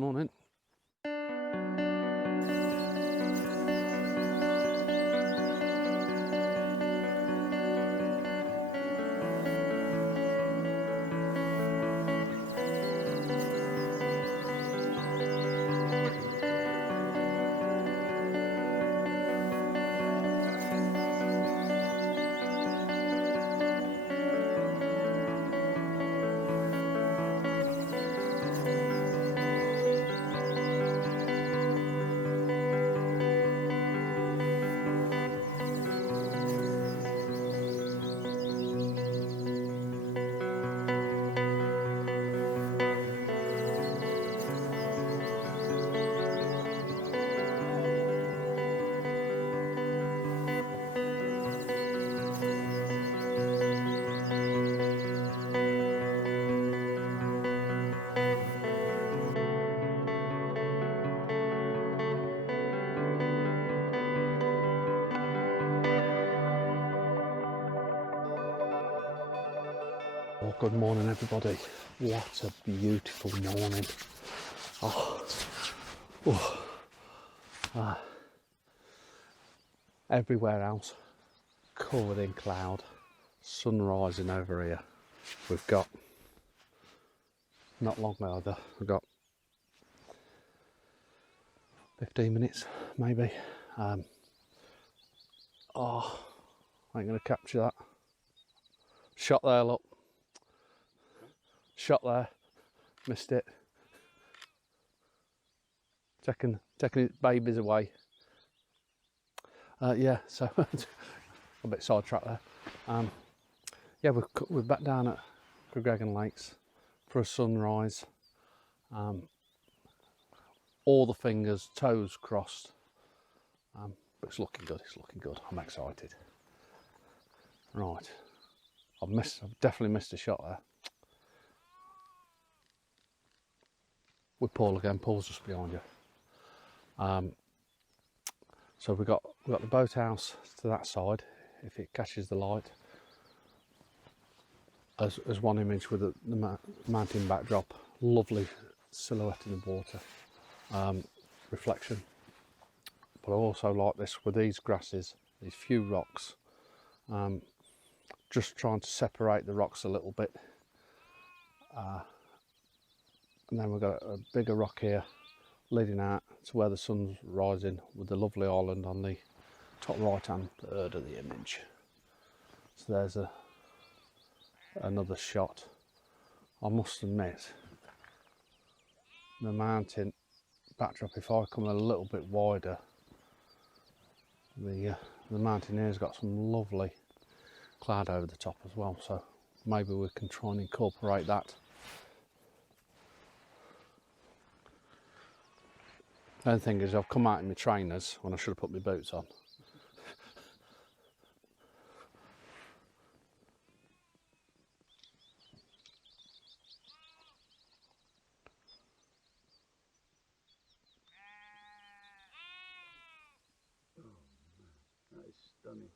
Morning. Oh, good morning, everybody. What a beautiful morning. Everywhere else covered in cloud, sun rising over here. We've got not long either. We've got 15 minutes maybe. I ain't going to capture that. Shot there, look. Shot there, missed it. Taking its babies away. Yeah, so a bit sidetracked there. Yeah, we're back down at Cregennan Lakes for a sunrise. All the fingers, toes crossed. But it's looking good. It's looking good. I'm excited. Right, I've definitely missed a shot there. With Paul again. Paul's just behind you. So we've got the boathouse to that side. If it catches the light, as one image with the mountain backdrop, lovely silhouette in the water, reflection. But I also like this with these grasses, these few rocks. Just trying to separate the rocks a little bit. And then we've got a bigger rock here leading out to where the sun's rising, with the lovely island on the top right hand third of the image. So there's another shot. I must admit, the mountain backdrop, if I come a little bit wider, the mountain here's got some lovely cloud over the top as well, so maybe we can try and incorporate that. The only thing is, I've come out in my trainers when I should have put my boots on. Oh man, that is stunning.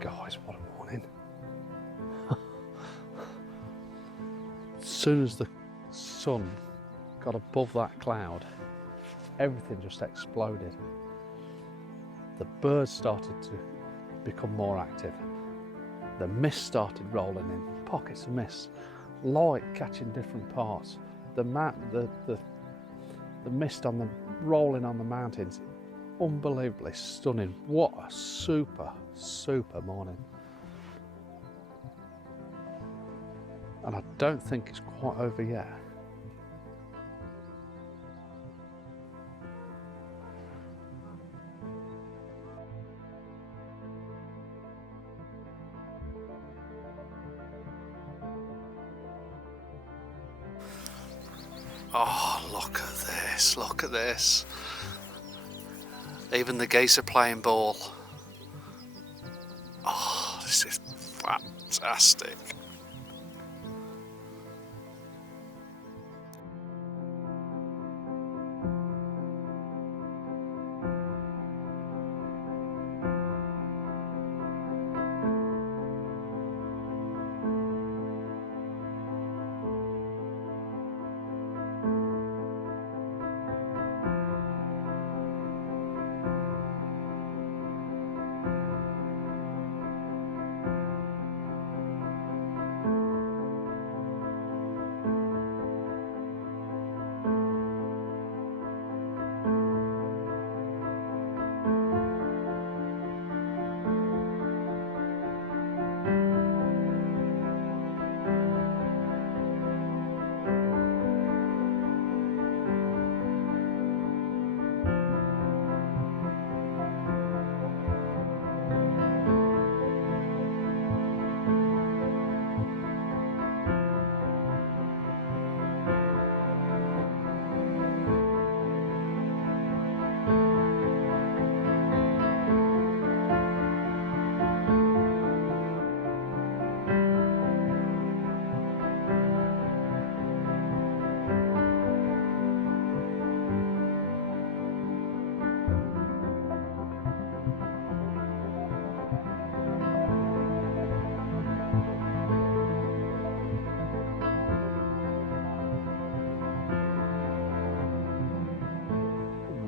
Guys, what a morning. As soon as the sun got above that cloud, everything just exploded. The birds started to become more active. The mist started rolling in, pockets of mist, light catching different parts. The mist on the rolling on the mountains, unbelievably stunning. What a super morning. And I don't think it's quite over yet. Oh, look at this. Even the geese are playing ball. Oh, this is fantastic.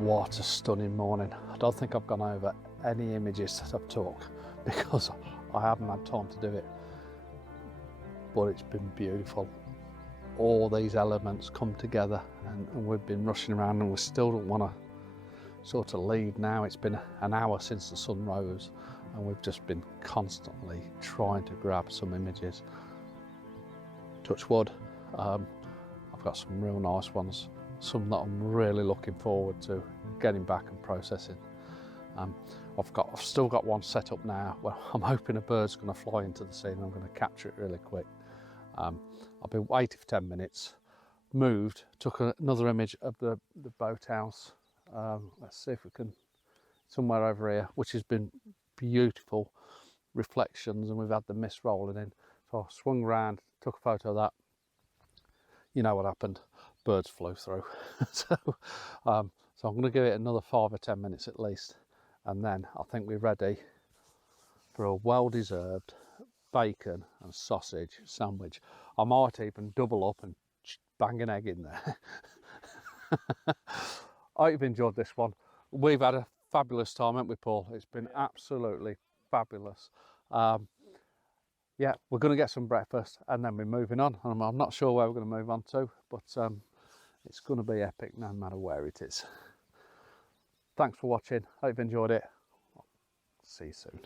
What a stunning morning. I don't think I've gone over any images that I've took because I haven't had time to do it, but it's been beautiful. All these elements come together and we've been rushing around and we still don't want to sort of leave now. It's been an hour since the sun rose and we've just been constantly trying to grab some images. Touch wood, I've got some real nice ones, some that I'm really looking forward to getting back and processing. I've still got one set up now where I'm hoping a bird's going to fly into the scene and I'm going to capture it really quick. I've been waiting for 10 minutes, moved, took another image of the boathouse. Let's see if we can, somewhere over here, which has been beautiful reflections, and we've had the mist rolling in. So I swung round, took a photo of that. You know what happened, birds flew through. So I'm going to give it another 5 or 10 minutes at least, and then I think we're ready for a well-deserved bacon and sausage sandwich. I might even double up and bang an egg in there. I hope you've enjoyed this one. We've had a fabulous time, haven't we, Paul? It's been absolutely fabulous. Yeah, we're going to get some breakfast and then we're moving on. I'm not sure where we're going to move on to, but it's going to be epic no matter where it is. Thanks for watching. Hope you've enjoyed it. See you soon.